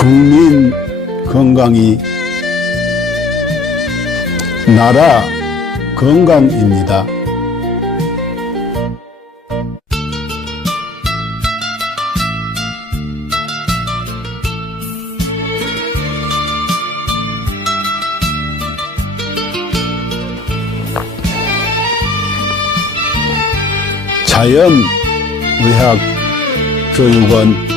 국민 건강이 나라 건강입니다. 자연의학교육원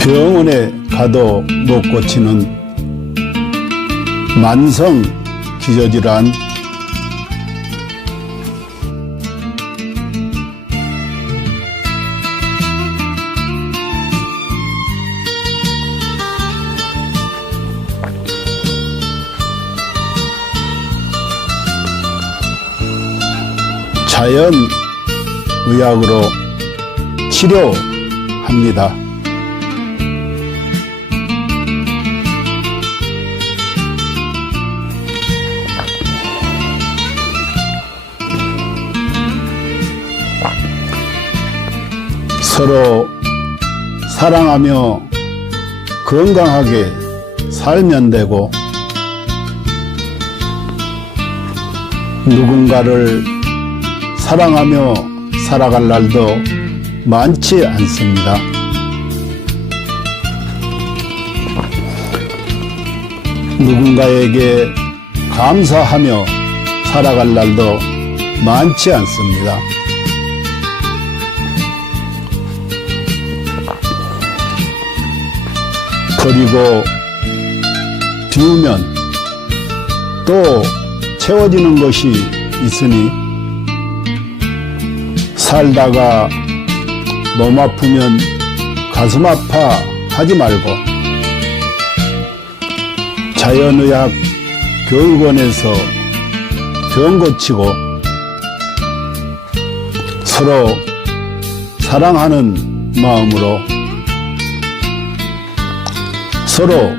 병원에 가도 못 고치는 만성 기저질환, 자연의학으로 치료합니다. 서로 사랑하며 건강하게 살면 되고, 누군가를 사랑하며 살아갈 날도 많지 않습니다. 누군가에게 감사하며 살아갈 날도 많지 않습니다. 그리고 비우면 또 채워지는 것이 있으니, 살다가 몸 아프면 가슴 아파 하지 말고 자연의학 교육원에서 병 고치고 서로 사랑하는 마음으로, 서로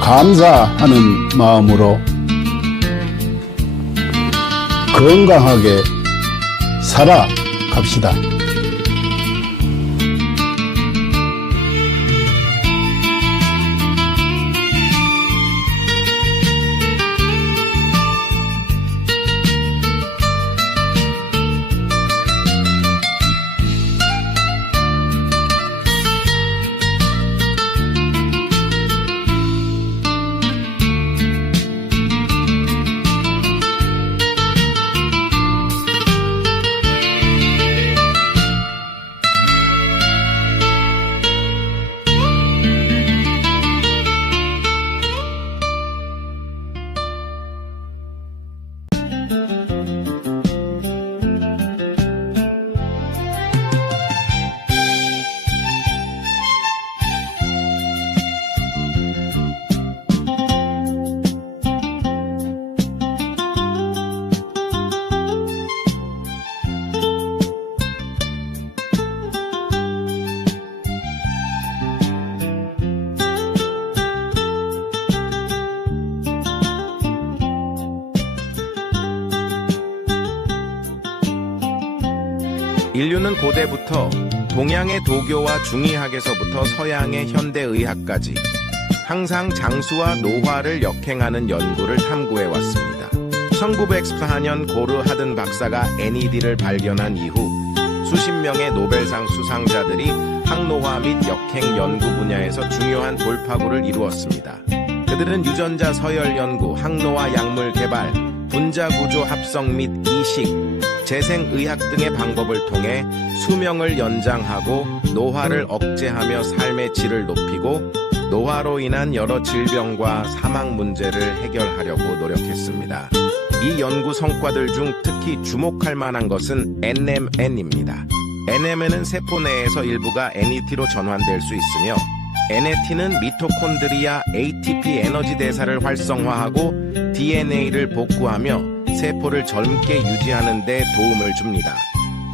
감사하는 마음으로 건강하게 살아갑시다. 인류는 고대부터 동양의 도교와 중의학에서부터 서양의 현대의학까지 항상 장수와 노화를 역행하는 연구를 탐구해 왔습니다. 1914년 고르 하든 박사가 NED를 발견한 이후 수십 명의 노벨상 수상자들이 항노화 및 역행 연구 분야에서 중요한 돌파구를 이루었습니다. 그들은 유전자 서열 연구, 항노화 약물 개발, 분자 구조 합성 및 이식, 재생의학 등의 방법을 통해 수명을 연장하고 노화를 억제하며 삶의 질을 높이고 노화로 인한 여러 질병과 사망 문제를 해결하려고 노력했습니다. 이 연구 성과들 중 특히 주목할 만한 것은 NMN입니다. NMN은 세포 내에서 일부가 NET로 전환될 수 있으며, NAT는 미토콘드리아 ATP 에너지 대사를 활성화하고 DNA를 복구하며 세포를 젊게 유지하는 데 도움을 줍니다.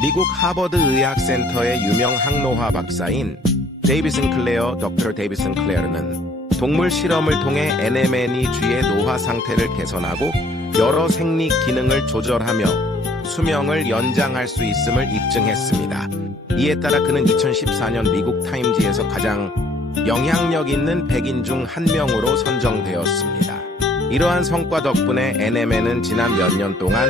미국 하버드 의학센터의 유명 항노화 박사인 데이비슨 클레어, 닥터 데이비슨 클레어는 동물 실험을 통해 NMN이 쥐의 노화 상태를 개선하고 여러 생리 기능을 조절하며 수명을 연장할 수 있음을 입증했습니다. 이에 따라 그는 2014년 미국 타임지에서 가장 영향력 있는 100인 중 한 명으로 선정되었습니다. 이러한 성과 덕분에 NMN은 지난 몇 년 동안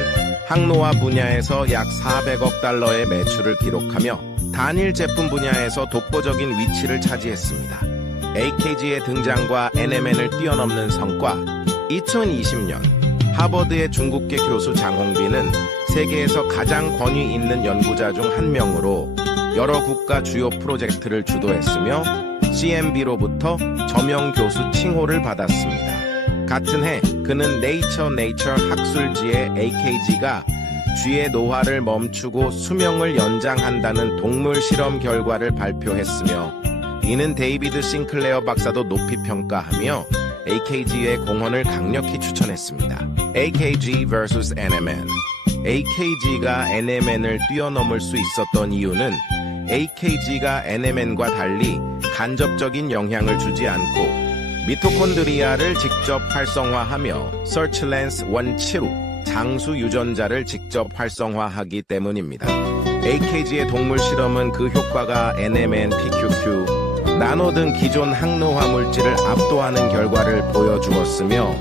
항노화 분야에서 약 400억 달러의 매출을 기록하며 단일 제품 분야에서 독보적인 위치를 차지했습니다. AKG의 등장과 NMN을 뛰어넘는 성과. 2020년 하버드의 중국계 교수 장홍빈은 세계에서 가장 권위 있는 연구자 중 한 명으로 여러 국가 주요 프로젝트를 주도했으며 CMB로부터 저명 교수 칭호를 받았습니다. 같은 해 그는 네이처 학술지에 AKG가 쥐의 노화를 멈추고 수명을 연장한다는 동물 실험 결과를 발표했으며 이는 데이비드 싱클레어 박사도 높이 평가하며 AKG의 공헌을 강력히 추천했습니다. AKG vs NMN. AKG가 NMN을 뛰어넘을 수 있었던 이유는 AKG가 NMN과 달리 간접적인 영향을 주지 않고 미토콘드리아를 직접 활성화하며 서치랜스 원치루 장수 유전자를 직접 활성화하기 때문입니다. AKG의 동물 실험은 그 효과가 NMN, PQQ, 나노 등 기존 항노화 물질을 압도하는 결과를 보여주었으며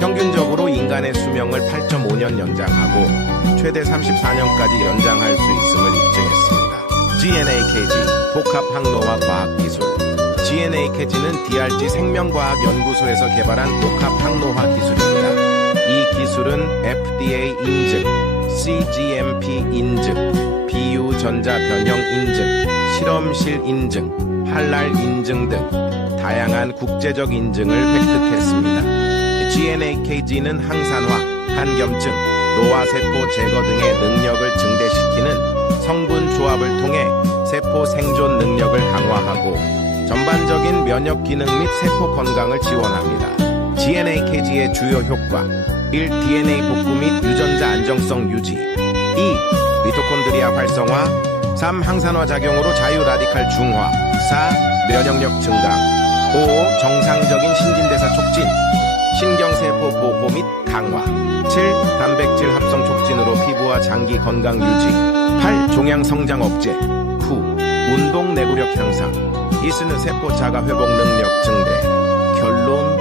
평균적으로 인간의 수명을 8.5년 연장하고 최대 34년까지 연장할 수 있음을 입증했습니다. GNAKG, 복합 항노화 과학기술. GNAKG는 DRG 생명과학연구소에서 개발한 복합 항노화 기술입니다. 이 기술은 FDA 인증, CGMP 인증, 비유전자 변형 인증, 실험실 인증, 할랄 인증 등 다양한 국제적 인증을 획득했습니다. GNAKG는 항산화, 한겸증, 노화세포 제거 등의 능력을 증대시키는 성분 조합을 통해 세포 생존 능력을 강화하고 전반적인 면역 기능 및 세포 건강을 지원합니다. GNAKG의 주요 효과 1. DNA 복구 및 유전자 안정성 유지 2. 미토콘드리아 활성화 3. 항산화 작용으로 자유 라디칼 중화 4. 면역력 증강 5. 정상적인 신진대사 촉진 신경세포 보호 및 강화 7. 단백질 합성 촉진으로 피부와 장기 건강 유지 8. 종양 성장 억제 9. 운동 내구력 향상 이스는 세포 자가 회복 능력 증대 결론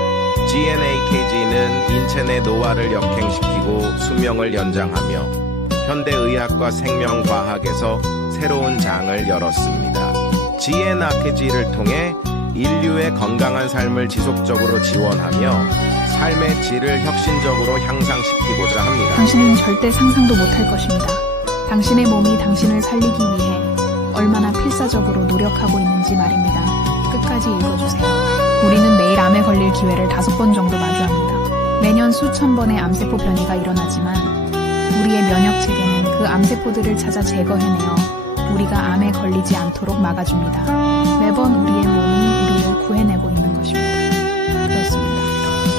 GNAKG는 인체 내 노화를 역행시키고 수명을 연장하며 현대의학과 생명과학에서 새로운 장을 열었습니다. GNAKG를 통해 인류의 건강한 삶을 지속적으로 지원하며 삶의 질을 혁신적으로 향상시키고자 합니다. 당신은 절대 상상도 못할 것입니다. 당신의 몸이 당신을 살리기 위해 얼마나 필사적으로 노력하고 있는지 말입니다. 끝까지 읽어주세요. 우리는 매일 암에 걸릴 기회를 5번 정도 마주합니다. 매년 수천 번의 암세포 변이가 일어나지만 우리의 면역체계는 그 암세포들을 찾아 제거해내어 우리가 암에 걸리지 않도록 막아줍니다. 매번 우리의 몸이 우리를 구해내고 있는 것입니다. 그렇습니다.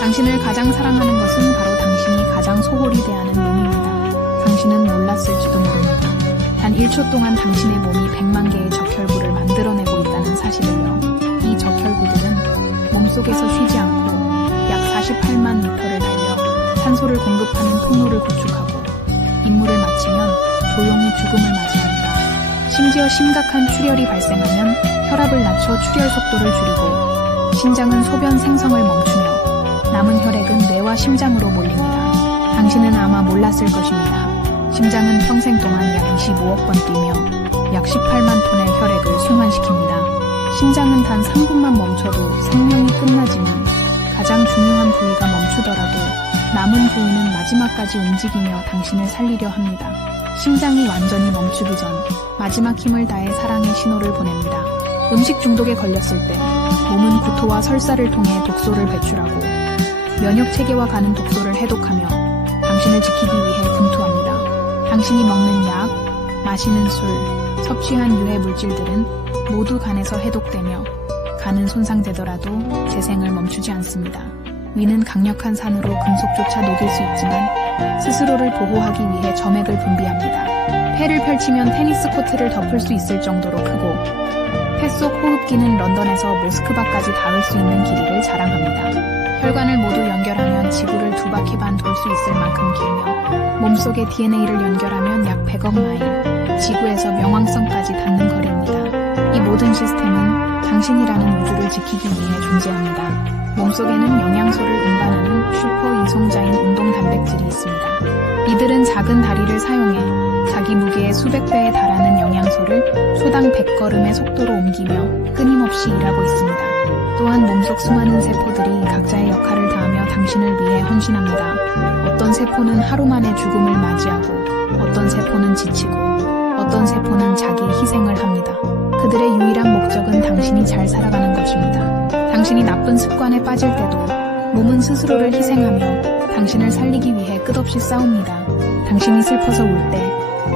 당신을 가장 사랑하는 것은 바로 당신이 가장 소홀히 대하는 몸입니다. 당신은 몰랐을지도 모릅니다. 단 1초 동안 당신의 몸이 100만 개의 적혈구를 만들어내고 있다는 사실을요. 이 적혈구들은 몸속에서 쉬지 않고 약 48만 미터를 달려 산소를 공급하는 통로를 구축하고 임무를 마치면 조용히 죽음을 맞이합니다. 심지어 심각한 출혈이 발생하면 혈압을 낮춰 출혈 속도를 줄이고 신장은 소변 생성을 멈추며 남은 혈액은 뇌와 심장으로 몰립니다. 당신은 아마 몰랐을 것입니다. 심장은 평생 동안 약 25억 번 뛰며 약 18만 톤의 혈액을 순환시킵니다. 심장은 단 3분만 멈춰도 생명이 끝나지만 가장 중요한 부위가 멈추더라도 남은 부위는 마지막까지 움직이며 당신을 살리려 합니다. 심장이 완전히 멈추기 전 마지막 힘을 다해 사랑의 신호를 보냅니다. 음식 중독에 걸렸을 때 몸은 구토와 설사를 통해 독소를 배출하고 면역체계와 가는 독소를 해독하며 당신을 지키기 위해 분투합니다. 당신이 먹는 약, 마시는 술, 섭취한 유해 물질들은 모두 간에서 해독되며 간은 손상되더라도 재생을 멈추지 않습니다. 위는 강력한 산으로 금속조차 녹일 수 있지만 스스로를 보호하기 위해 점액을 분비합니다. 폐를 펼치면 테니스 코트를 덮을 수 있을 정도로 크고 폐 속 호흡기는 런던에서 모스크바까지 닿을 수 있는 길이를 자랑합니다. 혈관을 모두 연결하면 지구를 2바퀴 반 돌 수 있을 만큼 길며 몸속의 DNA를 연결하면 약 100억 마일, 지구에서 명왕성까지 닿는 거리입니다. 이 모든 시스템은 당신이라는 우주를 지키기 위해 존재합니다. 몸속에는 영양소를 운반하는 슈퍼 이송자인 운동 단백질이 있습니다. 이들은 작은 다리를 사용해 자기 무게의 수백 배에 달하는 영양소를 초당 100걸음의 속도로 옮기며 끊임없이 일하고 있습니다. 또한 몸속 수많은 세포들이 각자의 역할을 다하며 당신을 위해 헌신합니다. 어떤 세포는 하루 만에 죽음을 맞이하고 어떤 세포는 지치고 어떤 세포는 자기 희생을 합니다. 그들의 유일한 목적은 당신이 잘 살아가는 것입니다. 당신이 나쁜 습관에 빠질 때도 몸은 스스로를 희생하며 당신을 살리기 위해 끝없이 싸웁니다. 당신이 슬퍼서 울 때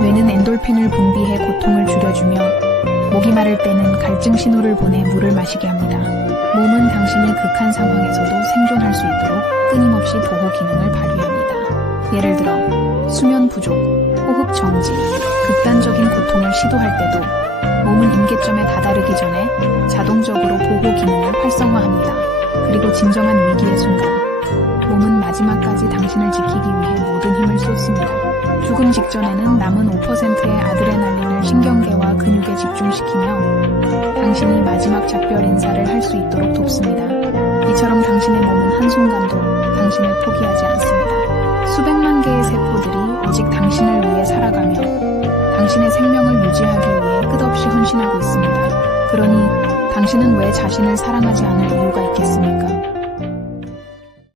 뇌는 엔돌핀을 분비해 고통을 줄여주며 목이 마를 때는 갈증 신호를 보내 물을 마시게 합니다. 몸은 당신이 극한 상황에서도 생존할 수 있도록 끊임없이 보호 기능을 발휘합니다. 예를 들어 수면 부족, 호흡 정지, 극단적인 고통을 시도할 때도 몸은 임계점에 다다르기 전에 자동적으로 보호 기능을 활성화합니다. 그리고 진정한 위기의 순간 몸은 마지막까지 당신을 지키기 위해 모든 힘을 쏟습니다. 죽음 직전에는 남은 5%의 아드레날린을 신경계와 근육에 집중시키며 당신이 마지막 작별 인사를 할 수 있도록 돕습니다. 이처럼 당신의 몸은 한순간도 당신을 포기하지 않습니다. 수백만 개의 세포들이 오직 당신을 위해 살아가며 당신의 생명을 유지하기 위해 끝없이 헌신하고 있습니다. 그러니 당신은 왜 자신을 사랑하지 않을 이유가 있겠습니까?